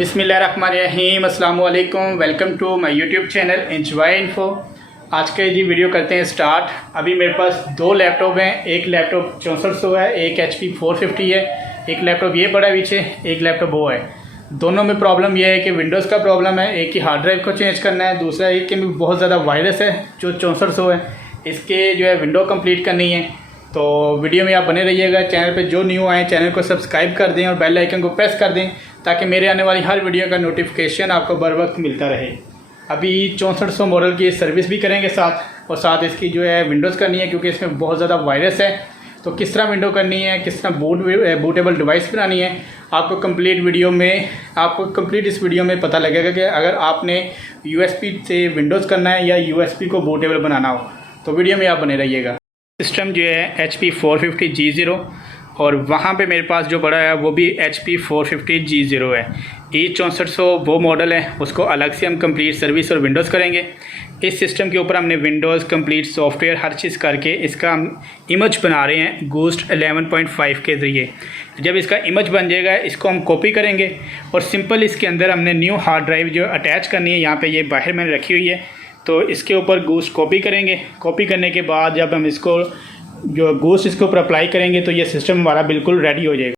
बिस्मिल्लाहिर्रहमानिर्रहीम, अस्सलाम वालेकुम। Welcome to my YouTube channel enjoy info. आज के जी वीडियो करते हैं स्टार्ट। अभी मेरे पास दो लैपटॉप हैं, एक लैपटॉप 6400 है, एक HP 450 है। एक लैपटॉप ये पड़ा है पीछे, एक लैपटॉप वो है। दोनों में प्रॉब्लम यह है कि विंडोज़ का प्रॉब्लम है, एक की हार्ड ड्राइव को चेंज करना है, दूसरा एक के में बहुत ज़्यादा वायरस है जो 6400 है, इसके जो है विंडो कंप्लीट करनी है। तो वीडियो में आप बने रहिएगा। चैनल पे जो न्यू आए चैनल को सब्सक्राइब कर दें और बेल आइकन को प्रेस कर दें ताकि मेरे आने वाली हर वीडियो का नोटिफिकेशन आपको बर वक्त मिलता रहे। अभी 6400 मॉडल की सर्विस भी करेंगे साथ, और साथ इसकी जो है विंडोज़ करनी है क्योंकि इसमें बहुत ज़्यादा वायरस है। तो किस तरह विंडो करनी है, किस तरह बूटेबल डिवाइस बनानी है, आपको कंप्लीट इस वीडियो में पता लगेगा कि अगर आपने USB से विंडोज़ करना है या USB को बूटेबल बनाना हो तो वीडियो में आप बने रहिएगा। सिस्टम जो है HP 450 G0 और वहाँ पे मेरे पास जो बड़ा है वो भी HP 450 G0 है। E6400 वो मॉडल है, उसको अलग से हम कंप्लीट सर्विस और विंडोज़ करेंगे। इस सिस्टम के ऊपर हमने विंडोज़ कंप्लीट सॉफ्टवेयर हर चीज़ करके इसका हम इमेज बना रहे हैं GHOST 11.5 के ज़रिए। जब इसका इमेज बन जाएगा इसको हम कॉपी करेंगे और सिंपल इसके अंदर हमने न्यू हार्ड ड्राइव जो अटैच करनी है, यहाँ पे ये बाहर मैंने रखी हुई है, तो इसके ऊपर GHOST कॉपी करेंगे। कॉपी करने के बाद जब हम इसको जो GHOST इसके ऊपर अप्लाई करेंगे तो ये सिस्टम हमारा बिल्कुल रेडी हो जाएगा।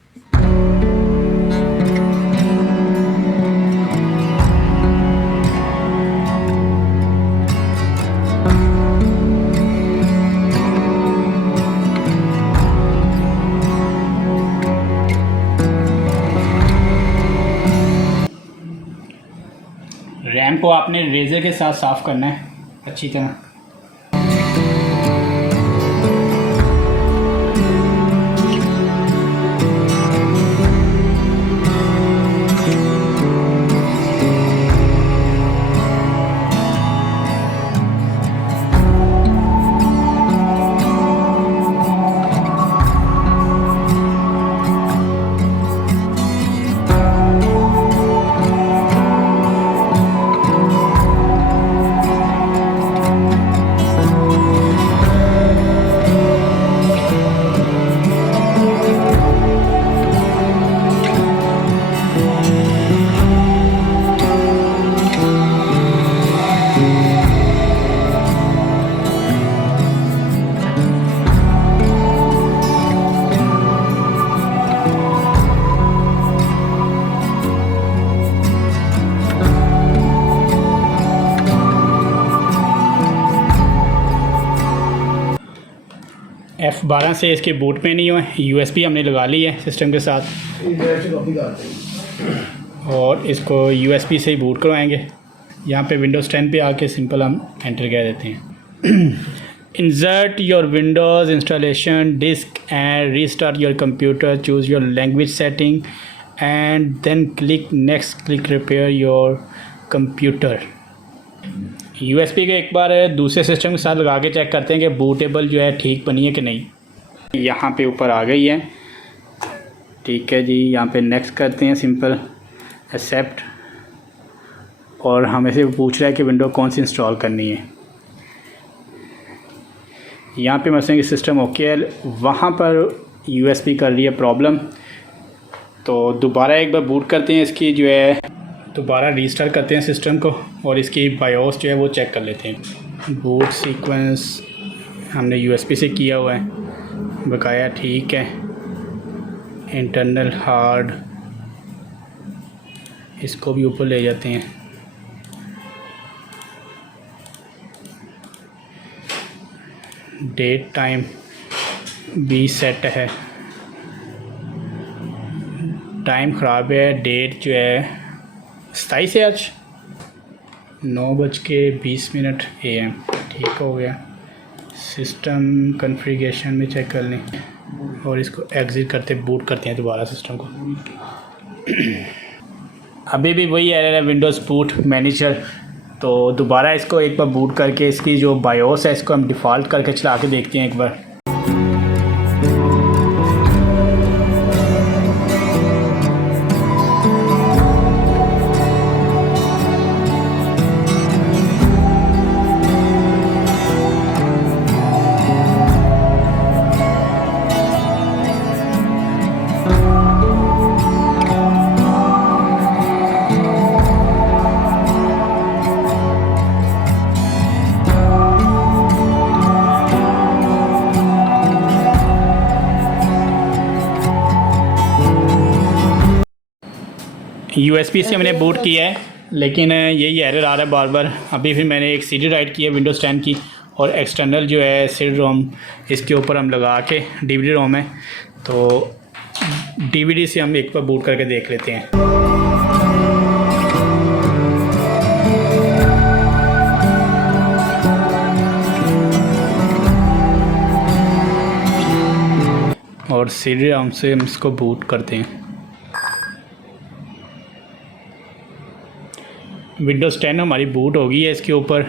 रैम को आपने रेज़र के साथ साफ़ करना है अच्छी तरह। F12 से इसके बूट में नहीं हुए, USB हमने लगा ली है सिस्टम के साथ और इसको USB से ही बूट करवाएंगे। यहाँ पे Windows 10 पे आके सिंपल हम एंटर कर देते हैं। Insert your Windows installation disk and restart your computer, choose your language setting and then click next, click repair your computer. USB के एक बार दूसरे सिस्टम के साथ लगा के चेक करते हैं कि बूटेबल जो है ठीक बनी है कि नहीं। यहाँ पे ऊपर आ गई है, ठीक है जी। यहाँ पे नेक्स्ट करते हैं, सिंपल एक्सेप्ट, और हमें से पूछ रहा है कि विंडो कौन सी इंस्टॉल करनी है। यहाँ पे मसलन कि सिस्टम ओके है, वहाँ पर USB कर रही है प्रॉब्लम। तो दोबारा एक बार बूट करते हैं, इसकी जो है दोबारा रीस्टार्ट करते हैं सिस्टम को और इसकी बायोस जो है वो चेक कर लेते हैं। बूट सीक्वेंस हमने USB से किया हुआ है, बकाया ठीक है। इंटरनल हार्ड इसको भी ऊपर ले जाते हैं। डेट टाइम भी सेट है, टाइम ख़राब है, डेट जो है 27 है आज 9:20 AM, ठीक हो गया। सिस्टम कॉन्फ़िगरेशन में चेक कर लें और इसको एग्ज़िट करते बूट करते हैं दोबारा सिस्टम को। अभी भी वही एरर है, विंडोज़ बूट मैनेजर। तो दोबारा इसको एक बार बूट करके इसकी जो बायोस है इसको हम डिफ़ॉल्ट करके चला के देखते हैं एक बार। USB से हमने बूट किया है, लेकिन यही एरर आ रहा है बार बार। अभी फिर मैंने एक CD राइट की है विंडोज़ 10 की, और एक्सटर्नल जो है CD रोम इसके ऊपर हम लगा के, DVD रोम है तो DVD से हम एक बार बूट करके देख लेते हैं। और CD रोम से हम इसको बूट करते हैं। विंडोज़ 10 हमारी बूट हो गई है इसके ऊपर।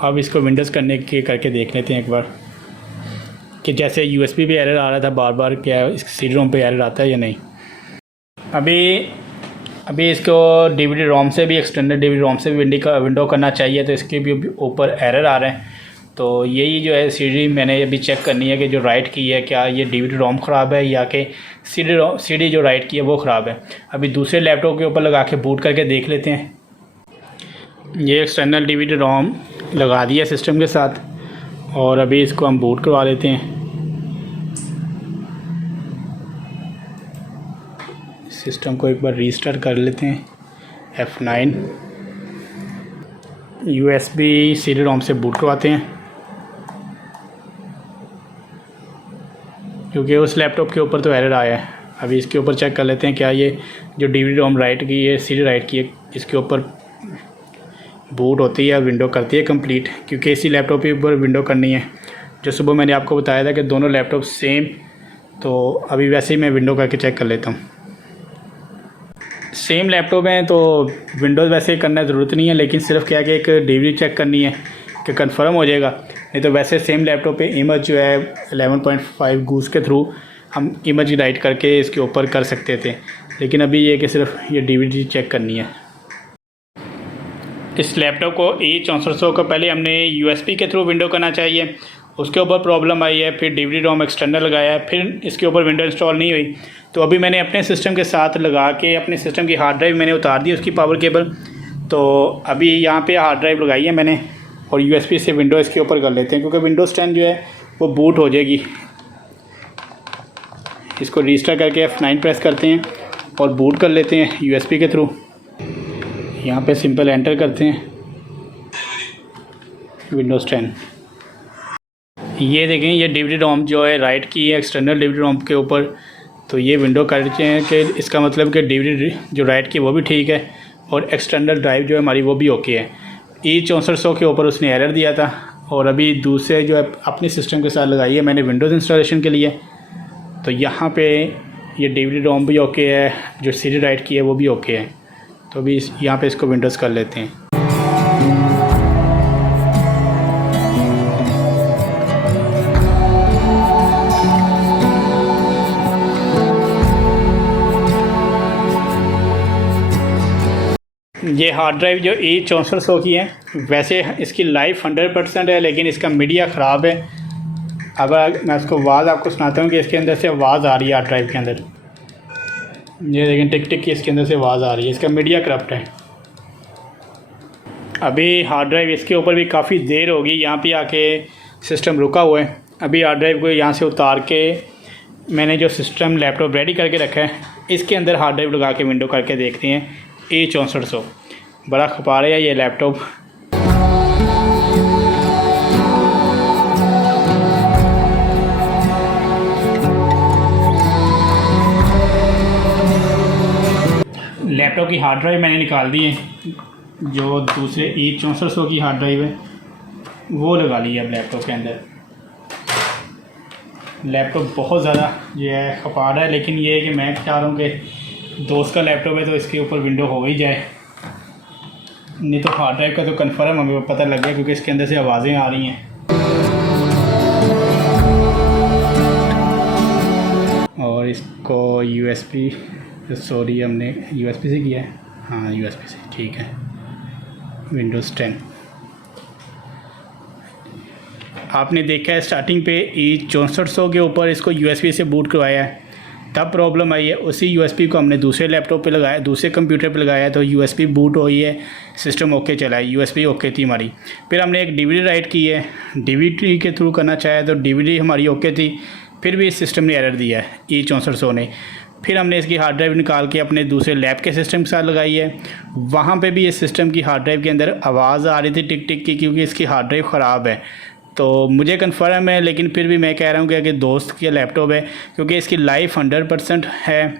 अब इसको विंडोज़ करके देख लेते हैं एक बार कि जैसे USB पे एरर आ रहा था बार बार, क्या इस CD रोम पे एरर आता है या नहीं। अभी इसको DVD रोम से भी, एक्सटर्नल DVD रोम से भी विंडो करना चाहिए, तो इसके भी ऊपर एरर आ रहे हैं। तो यही जो है CD मैंने अभी चेक करनी है कि जो राइट की है क्या ये DVD रोम ख़राब है या कि CD जो राइट की है वो ख़राब है। अभी दूसरे लैपटॉप के ऊपर लगा के बूट करके देख लेते हैं। ये एक्सटर्नल DVD रोम लगा दिया सिस्टम के साथ, और अभी इसको हम बूट करवा लेते हैं। सिस्टम को एक बार रीस्टार्ट कर लेते हैं। F9 USB CD रोम से बूट करवाते हैं, क्योंकि उस लैपटॉप के ऊपर तो एरर आया है। अभी इसके ऊपर चेक कर लेते हैं क्या ये जो DVD रोम राइट की है, CD राइट की है, इसके ऊपर बूट होती है, विंडो करती है कंप्लीट, क्योंकि इसी लैपटॉप के ऊपर विंडो करनी है। जो सुबह मैंने आपको बताया था कि दोनों लैपटॉप सेम, तो अभी वैसे ही मैं विंडो करके चेक कर लेता हूँ। सेम लैपटॉप हैं तो विंडोज़ वैसे करना ज़रूरत नहीं है, लेकिन सिर्फ क्या कि एक DVD चेक करनी है कि कंफर्म हो जाएगा। नहीं तो वैसे सेम लैपटॉप पे इमेज जो है 11.5 गूस के थ्रू हम इमेज राइट करके इसके ऊपर कर सकते थे, लेकिन अभी ये कि सिर्फ ये DVD चेक करनी है। इस लैपटॉप को E6400 को पहले हमने USB के थ्रू विंडो करना चाहिए, उसके ऊपर प्रॉब्लम आई है। फिर DVD रोम एक्सटर्नल लगाया है, फिर इसके ऊपर विंडो इंस्टॉल नहीं हुई। तो अभी मैंने अपने सिस्टम के साथ लगा के अपने सिस्टम की हार्ड ड्राइव मैंने उतार दी उसकी पावर केबल। तो अभी यहाँ पे हार्ड ड्राइव लगाई है मैंने, और USB से विंडो इसके ऊपर कर लेते हैं, क्योंकि विंडोज़ 10 जो है वो बूट हो जाएगी। इसको रजिस्टर करके F9 प्रेस करते हैं और बूट कर लेते हैं USB के थ्रू। यहाँ पे सिंपल एंटर करते हैं विंडोज़ 10। ये देखें ये DVD रोम जो है राइट की है एक्सटर्नल DVD रोम के ऊपर, तो ये विंडो करते हैं कि इसका मतलब कि DVD जो राइट की वो भी ठीक है, और एक्सटर्नल ड्राइव जो है हमारी वो भी ओके है। E6400 के ऊपर उसने एरर दिया था, और अभी दूसरे जो है अपने सिस्टम के साथ लगाई है मैंने विंडोज़ इंस्टॉलेशन के लिए। तो यहाँ पे ये DVD रोम भी ओके है, जो CD राइट की है वो भी ओके है। तो अभी यहाँ पे इसको विंडोज़ कर लेते हैं। ये हार्ड ड्राइव जो E6400 की है, वैसे इसकी लाइफ 100% है, लेकिन इसका मीडिया ख़राब है। अब मैं इसको आवाज़ आपको सुनाता हूँ कि इसके अंदर से आवाज़ आ रही है हार्ड ड्राइव के अंदर। ये देखें टिक टिक की इसके अंदर से आवाज़ आ रही है, इसका मीडिया करप्ट है। अभी हार्ड ड्राइव इसके ऊपर भी काफ़ी देर होगी, यहाँ पे आके सिस्टम रुका हुआ है। अभी हार्ड ड्राइव को यहाँ से उतार के मैंने जो सिस्टम लैपटॉप रेडी करके रखा है, इसके अंदर हार्ड ड्राइव लगा के विंडो करके देखते हैं। E6400 बड़ा खपा रहा है ये लैपटॉप। लैपटॉप की हार्ड ड्राइव मैंने निकाल दी है, जो दूसरे E6400 की हार्ड ड्राइव है वो लगा ली है अब लैपटॉप के अंदर। लैपटॉप बहुत ज़्यादा जो है खपा रहा है, लेकिन ये है कि मैं चाह रहा हूँ कि दोस्त का लैपटॉप है तो इसके ऊपर विंडो हो ही जाए, नहीं तो हार्ड ड्राइव का तो कन्फर्म हमें पता लग गया, क्योंकि इसके अंदर से आवाज़ें आ रही हैं। और इसको USB सॉरी हमने USB से किया है, हाँ USB से ठीक है। विंडोज़ 10 आपने देखा है स्टार्टिंग पे E6400 के ऊपर इसको USB से बूट करवाया है, तब प्रॉब्लम आई है। उसी USB को हमने दूसरे लैपटॉप पे लगाया, दूसरे कंप्यूटर पे लगाया, तो USB बूट हुई है, सिस्टम ओके चला है, USB ओके थी हमारी। फिर हमने एक DVD राइट की है, DVD के थ्रू करना चाहे तो DVD हमारी ओके थी, फिर भी सिस्टम ने एरर दिया है E6400 ने। फिर हमने इसकी हार्ड ड्राइव निकाल के अपने दूसरे लैब के सिस्टम के साथ लगाई है। वहाँ पे भी इस सिस्टम की हार्ड ड्राइव के अंदर आवाज़ आ रही थी टिक टिक की, क्योंकि इसकी हार्ड ड्राइव ख़राब है। तो मुझे कन्फर्म है, लेकिन फिर भी मैं कह रहा हूँ कि अगर दोस्त की लैपटॉप है, क्योंकि इसकी लाइफ 100% है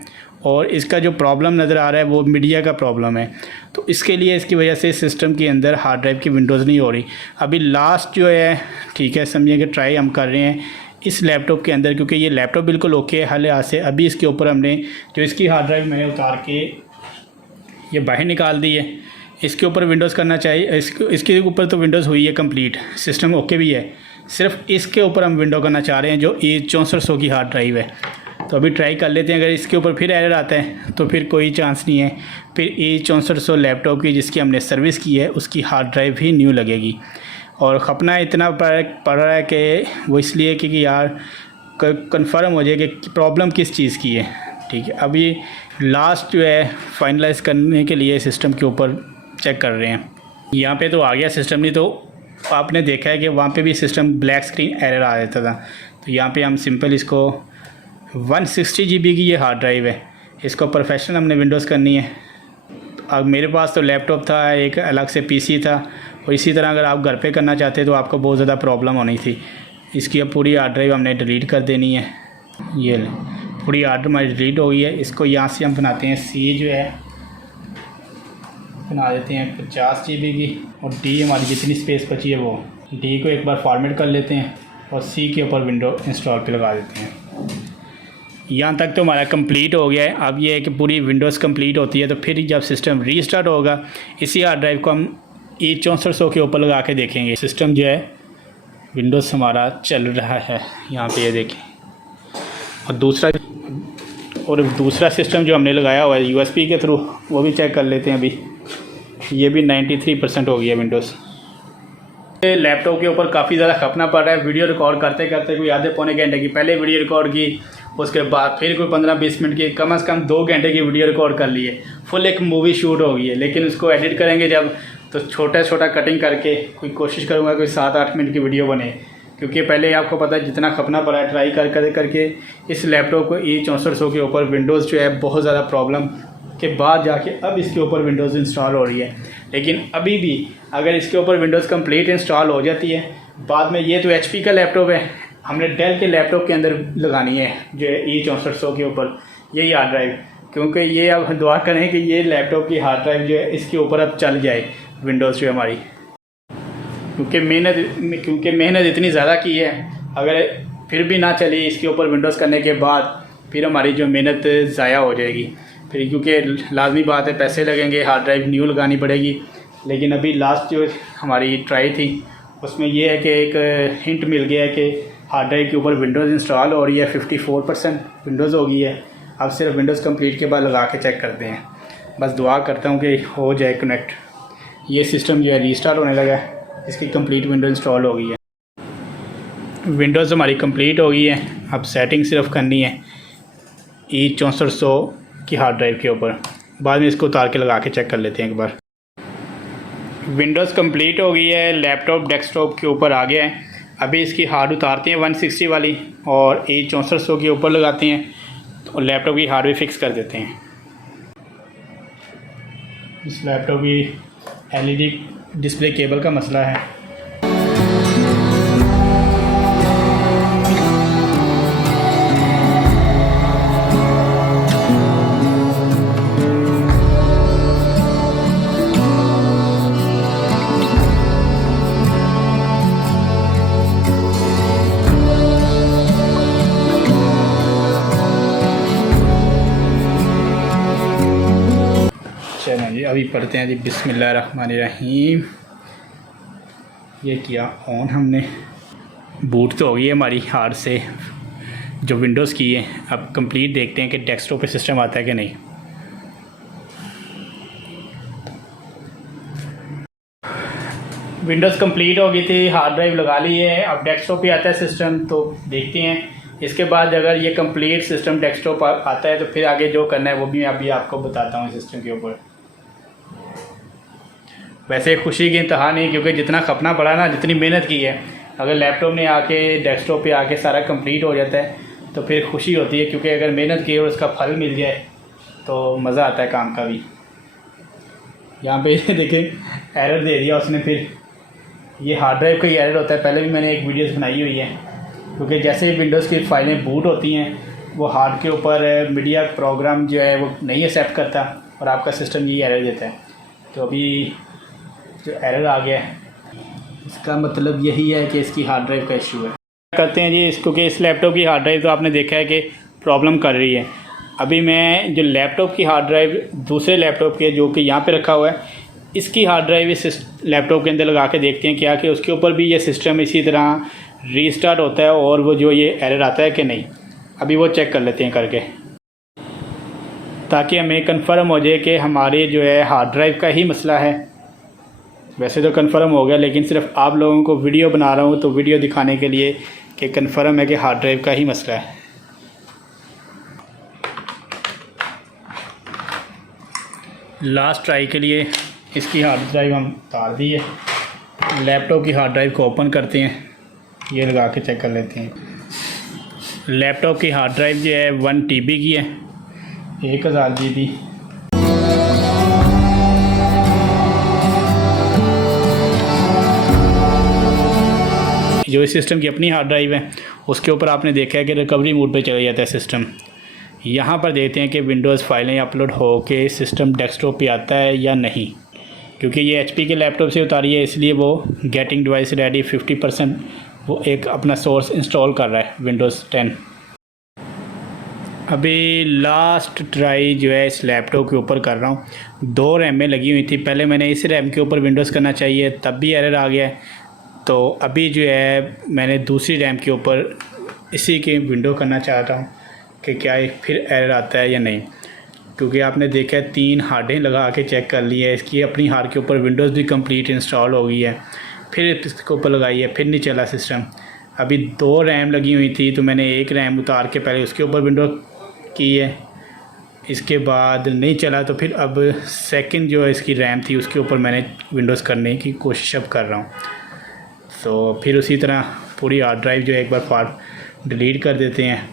और इसका जो प्रॉब्लम नज़र आ रहा है वो मीडिया का प्रॉब्लम है। तो इसके लिए इसकी वजह से सिस्टम के अंदर हार्ड ड्राइव की विंडोज़ नहीं हो रही। अभी लास्ट जो है, ठीक है, समझिए कि ट्राई हम कर रहे हैं इस लैपटॉप के अंदर, क्योंकि ये लैपटॉप बिल्कुल ओके है हाल आज से। अभी इसके ऊपर हमने जो इसकी हार्ड ड्राइव मैंने उतार के ये बाहर निकाल दी है, इसके ऊपर विंडोज़ करना चाहिए। इसके ऊपर तो विंडोज़ हुई है कंप्लीट, सिस्टम ओके भी है, सिर्फ इसके ऊपर हम विंडो करना चाह रहे हैं जो E6400 की हार्ड ड्राइव है। तो अभी ट्राई कर लेते हैं, अगर इसके ऊपर फिर एरर आता है तो फिर कोई चांस नहीं है, फिर E6400 लैपटॉप की जिसकी हमने सर्विस की है उसकी हार्ड ड्राइव ही न्यू लगेगी। और खपना इतना पड़ रहा है कि वो इसलिए कि यार कंफर्म हो जाए कि प्रॉब्लम किस चीज़ की है। ठीक है, अभी लास्ट जो है फाइनलाइज़ करने के लिए सिस्टम के ऊपर चेक कर रहे हैं। यहाँ पे तो आ गया सिस्टम, नहीं तो आपने देखा है कि वहाँ पे भी सिस्टम ब्लैक स्क्रीन एरर आ जाता था। तो यहाँ पे हम सिंपल इसको 160 GB की ये हार्ड ड्राइव है, इसको प्रोफेशनल हमने विंडोज़ करनी है। अब मेरे पास तो लैपटॉप था, एक अलग से PC था, और इसी तरह अगर आप घर पे करना चाहते तो आपको बहुत ज़्यादा प्रॉब्लम होनी थी। इसकी अब पूरी हार्ड ड्राइव हमने डिलीट कर देनी है। ये पूरी हार्ड हमारी डिलीट हो गई है। इसको यहाँ से हम बनाते हैं C जो है बना देते हैं 50 GB की, और D हमारी जितनी स्पेस बची है वो D को एक बार फॉर्मेट कर लेते हैं और C के ऊपर विंडो इंस्टॉल पे लगा देते हैं। यहाँ तक तो हमारा कंप्लीट हो गया है। अब ये है कि पूरी विंडोज़ कंप्लीट होती है तो फिर जब सिस्टम रीस्टार्ट होगा इसी हार्ड ड्राइव को हम E6400 के ऊपर लगा के देखेंगे। सिस्टम जो है विंडोज़ हमारा चल रहा है, यहाँ पे ये देखें। और दूसरा सिस्टम जो हमने लगाया हुआ है USB के थ्रू, वो भी चेक कर लेते हैं। अभी ये भी 93% हो गया विंडोज़। लैपटॉप के ऊपर काफ़ी ज़्यादा खपना पड़ रहा है। वीडियो रिकॉर्ड करते करते कोई आधे पौने घंटे की पहले वीडियो रिकॉर्ड की, उसके बाद फिर कोई 15-20 मिनट की, कम से कम 2 घंटे की वीडियो रिकॉर्ड कर ली है। फुल एक मूवी शूट हो गई है। लेकिन उसको एडिट करेंगे जब, तो छोटा कटिंग करके कोई कोशिश करूँगा कोई 7-8 मिनट की वीडियो बने, क्योंकि पहले आपको पता है जितना खपना पड़ा है। ट्राई करके इस लैपटॉप को E6400 के ऊपर विंडोज़ जो है बहुत ज़्यादा प्रॉब्लम के बाद जाके अब इसके ऊपर विंडोज़ इंस्टॉल हो रही है। लेकिन अभी भी अगर इसके ऊपर विंडोज़ कंप्लीट इंस्टॉल हो जाती है बाद में, ये तो HP का लैपटॉप है, हमने डेल के लैपटॉप के अंदर लगानी है जो E6400 के ऊपर यही हार्ड ड्राइव, क्योंकि ये अब दुआ करें कि ये लैपटॉप की हार्ड ड्राइव जो है इसके ऊपर अब चल जाए विंडोज़ जो है हमारी, क्योंकि मेहनत इतनी ज़्यादा की है। अगर फिर भी ना चली इसके ऊपर विंडोज़ करने के बाद, फिर हमारी जो मेहनत ज़ाया हो जाएगी। फिर क्योंकि लाजमी बात है पैसे लगेंगे, हार्ड ड्राइव न्यू लगानी पड़ेगी। लेकिन अभी लास्ट जो हमारी ट्राई थी उसमें ये है कि एक हिंट मिल गया है कि हार्ड ड्राइव के ऊपर विंडोज़ इंस्टॉल हो रही है, 54% विंडोज़ हो गई है। अब सिर्फ विंडोज़ कंप्लीट के बाद लगा के चेक करते हैं। बस दुआ करता हूँ कि हो जाए कनेक्ट। ये सिस्टम जो है रीस्टार्ट होने लगा है, इसकी कंप्लीट विंडो इंस्टॉल हो गई है। विंडोज़ हमारी कंप्लीट हो गई है। अब सेटिंग सिर्फ करनी है E6400 की हार्ड ड्राइव के ऊपर, बाद में इसको उतार के लगा के चेक कर लेते हैं एक बार। विंडोज़ कंप्लीट हो गई है, लैपटॉप डेस्कटॉप के ऊपर आ गया है। अभी इसकी हार्ड उतारते हैं 160 वाली और E6400 के ऊपर लगाते हैं और लैपटॉप की हार्ड भी फिक्स कर देते हैं। इस लैपटॉप की LED डिस्प्ले केबल का मसला है। चलें जी, अभी पढ़ते हैं जी बिस्मिल्लाहिर्रहमानिर्रहीम। ये किया ऑन हमने, बूट तो हो गई है हमारी हार्ड से जो विंडोज़ की है। अब कंप्लीट देखते हैं कि डेस्कटॉप पे सिस्टम आता है कि नहीं। विंडोज़ कंप्लीट हो गई थी, हार्ड ड्राइव लगा ली है। अब डेस्कटॉप पे आता है सिस्टम, तो देखते हैं इसके बाद अगर ये कंप्लीट सिस्टम डेस्कटॉप आता है तो फिर आगे जो करना है वो भी अभी आपको बताता हूँ सिस्टम के ऊपर। वैसे खुशी की इंतहा नहीं, क्योंकि जितना खपना पड़ा ना, जितनी मेहनत की है, अगर लैपटॉप ने आके डेस्कटॉप पे आके सारा कंप्लीट हो जाता है तो फिर खुशी होती है, क्योंकि अगर मेहनत की और उसका फल मिल जाए तो मज़ा आता है काम का भी। यहाँ पे देखें एरर दे दिया उसने, फिर ये हार्ड ड्राइव का ही एरर होता है। पहले भी मैंने एक वीडियोस बनाई हुई है, क्योंकि जैसे ही विंडोज़ की फाइलें बूट होती हैं वो हार्ड के ऊपर मीडिया प्रोग्राम जो है वो नहीं एक्सेप्ट करता और आपका सिस्टम ये एरर देता है। तो अभी जो एरर आ गया है इसका मतलब यही है कि इसकी हार्ड ड्राइव का इशू है। करते हैं जी क्योंकि इस लैपटॉप की हार्ड ड्राइव तो आपने देखा है कि प्रॉब्लम कर रही है। अभी मैं जो लैपटॉप की हार्ड ड्राइव दूसरे लैपटॉप के जो कि यहाँ पे रखा हुआ है, इसकी हार्ड ड्राइव इस लैपटॉप के अंदर लगा के देखते हैं क्या कि उसके ऊपर भी ये सिस्टम इसी तरह रीस्टार्ट होता है और वो जो ये एरर आता है कि नहीं। अभी वो चेक कर लेते हैं करके, ताकि हमें कंफर्म हो जाए कि हमारे जो है हार्ड ड्राइव का ही मसला है। वैसे तो कंफर्म हो गया, लेकिन सिर्फ आप लोगों को वीडियो बना रहा हूँ तो वीडियो दिखाने के लिए कि कंफर्म है कि हार्ड ड्राइव का ही मसला है। लास्ट ट्राई के लिए इसकी हार्ड ड्राइव हम उतार दी है। लैपटॉप की हार्ड ड्राइव को ओपन करते हैं, ये लगा के चेक कर लेते हैं। लैपटॉप की हार्ड ड्राइव जो है 1 TB की है, 1000 GB। जो इस सिस्टम की अपनी हार्ड ड्राइव है उसके ऊपर आपने देखा है कि रिकवरी मोड पे चला जाता है सिस्टम। यहाँ पर देखते हैं कि विंडोज़ फाइलें अपलोड हो के सिस्टम डेस्कटॉप पे आता है या नहीं, क्योंकि ये HP के लैपटॉप से उतारी है, इसलिए वो गेटिंग डिवाइस रेडी 50% वो एक अपना सोर्स इंस्टॉल कर रहा है विंडोज़ 10। अभी लास्ट ट्राई जो है इस लैपटॉप के ऊपर कर रहा हूँ। 2 रैमें लगी हुई थी, पहले मैंने इस रैम के ऊपर विंडोज़ करना चाहिए, तब भी एरर आ गया है। तो अभी जो है मैंने दूसरी रैम के ऊपर इसी की विंडो करना चाहता हूँ कि क्या फिर एरर आता है या नहीं, क्योंकि आपने देखा है 3 हार्डें लगा के चेक कर ली है। इसकी अपनी हार्ड के ऊपर विंडोज़ भी कंप्लीट इंस्टॉल हो गई है, फिर इसके ऊपर लगाई है, फिर नहीं चला सिस्टम। अभी 2 रैम लगी हुई थी तो मैंने एक रैम उतार के पहले उसके ऊपर विंडो की है, इसके बाद नहीं चला तो फिर अब सेकंड जो इसकी रैम थी उसके ऊपर मैंने विंडोज़ करने की कोशिश अब कर रहा हूँ। तो फिर उसी तरह पूरी हार्ड ड्राइव जो है एक बार डिलीट कर देते हैं।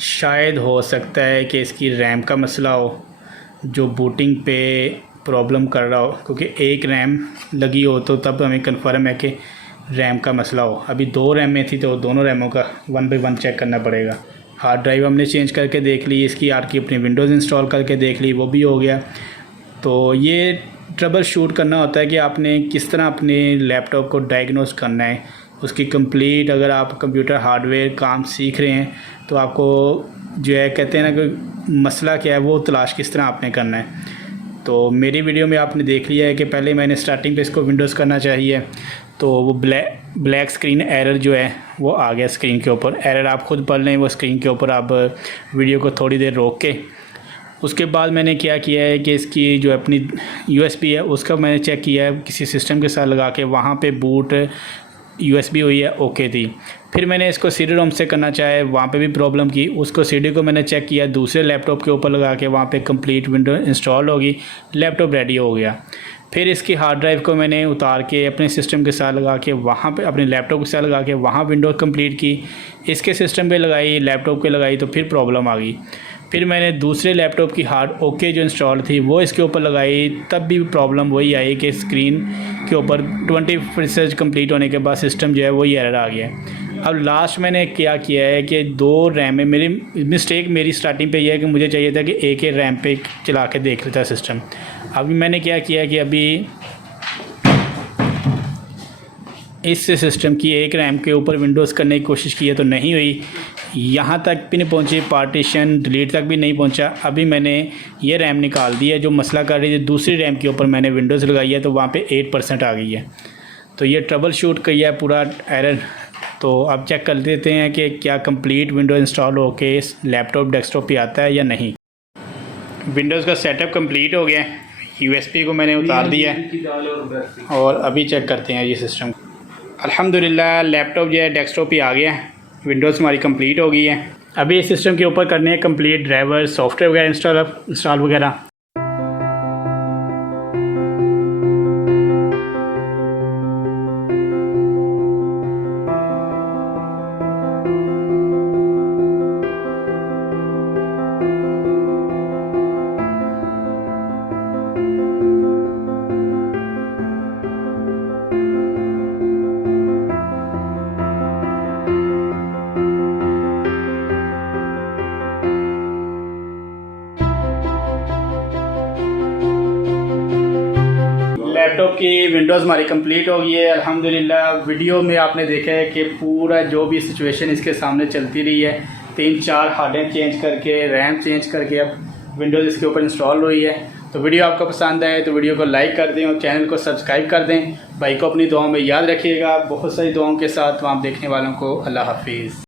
शायद हो सकता है कि इसकी रैम का मसला हो जो बूटिंग पे प्रॉब्लम कर रहा हो, क्योंकि एक रैम लगी हो तो तब हमें कंफर्म है कि रैम का मसला हो। अभी 2 रैम में थी तो दोनों रैमों का 1 बाय 1 चेक करना पड़ेगा। हार्ड ड्राइव हमने चेंज करके देख ली, इसकी हार्ड की अपनी विंडोज़ इंस्टॉल करके देख ली, वो भी हो गया। तो ये ट्रबल शूट करना होता है कि आपने किस तरह अपने लैपटॉप को डायग्नोस करना है, उसकी कंप्लीट। अगर आप कंप्यूटर हार्डवेयर काम सीख रहे हैं तो आपको जो है कहते हैं ना कि मसला क्या है वो तलाश किस तरह आपने करना है। तो मेरी वीडियो में आपने देख लिया है कि पहले मैंने स्टार्टिंग पे इसको विंडोज़ करना चाहिए, तो वो ब्लैक स्क्रीन एरर जो है वो आ गया स्क्रीन के ऊपर। एरर आप खुद पढ़ लें वो स्क्रीन के ऊपर, आप वीडियो को थोड़ी देर रोक के। उसके बाद मैंने क्या किया है कि इसकी जो अपनी USB है उसका मैंने चेक किया है किसी सिस्टम के साथ लगा के, वहाँ पे बूट USB हुई है, ओके थी। फिर मैंने इसको CD रोम से करना चाहे, वहाँ पे भी प्रॉब्लम की। उसको CD को मैंने चेक किया दूसरे लैपटॉप के ऊपर लगा के, वहाँ पे कंप्लीट विंडो इंस्टॉल होगी, लैपटॉप रेडी हो गया। फिर इसकी हार्ड ड्राइव को मैंने उतार के अपने सिस्टम के साथ लगा के वहाँ पे अपने लैपटॉप के साथ लगा के वहाँ विंडो कंप्लीट की, इसके सिस्टम पे लगाई, लैपटॉप पे लगाई, तो फिर प्रॉब्लम आ गई। फिर मैंने दूसरे लैपटॉप की हार्ड ओके जो इंस्टॉल थी वो इसके ऊपर लगाई, तब भी प्रॉब्लम वही आई कि स्क्रीन के ऊपर 20% कंप्लीट होने के बाद सिस्टम जो है वही एरर आ गया। अब लास्ट मैंने क्या किया है कि 2 रैम में मेरी मिस्टेक मेरी स्टार्टिंग पे ये है कि मुझे चाहिए था कि एक ही रैम पे चला के देख लेता सिस्टम। अभी मैंने क्या किया कि अभी इस सिस्टम की एक रैम के ऊपर विंडोज़ करने की कोशिश की है तो नहीं हुई, यहाँ तक भी नहीं पहुँची, पार्टीशन डिलीट तक भी नहीं पहुँचा। अभी मैंने ये रैम निकाल दी है जो मसला कर रही थी, दूसरी रैम के ऊपर मैंने विंडोज़ लगाई है तो वहाँ पे 8% आ गई है। तो ये ट्रबल शूट किया है पूरा एरर। तो अब चेक कर देते हैं कि क्या कंप्लीट विंडोज़ इंस्टॉल हो के इस लैपटॉप डेस्कटॉप पे आता है या नहीं। विंडोज़ का सेटअप कंप्लीट हो गया है, USB को मैंने उतार दिया है और अभी चेक करते हैं ये सिस्टम। अल्हम्दुलिल्लाह लैपटॉप जो है डेस्कटॉप पे आ गया है, विंडोज़ हमारी कंप्लीट हो गई है। अभी इस सिस्टम के ऊपर करने हैं कंप्लीट ड्राइवर सॉफ्टवेयर वगैरह इंस्टॉल वगैरह। लैपटॉप की विंडोज़ हमारी कंप्लीट हो गई है अल्हम्दुलिल्लाह। वीडियो में आपने देखा है कि पूरा जो भी सिचुएशन इसके सामने चलती रही है, 3-4 हार्डें चेंज करके, रैम चेंज करके अब विंडोज़ इसके ऊपर इंस्टॉल हुई है। तो वीडियो आपको पसंद आए तो वीडियो को लाइक कर दें और चैनल को सब्सक्राइब कर दें। भाई को अपनी दुआओं में याद रखिएगा। बहुत सारी दुआओं के साथ वहाँ देखने वालों को अल्लाह हाफिज़।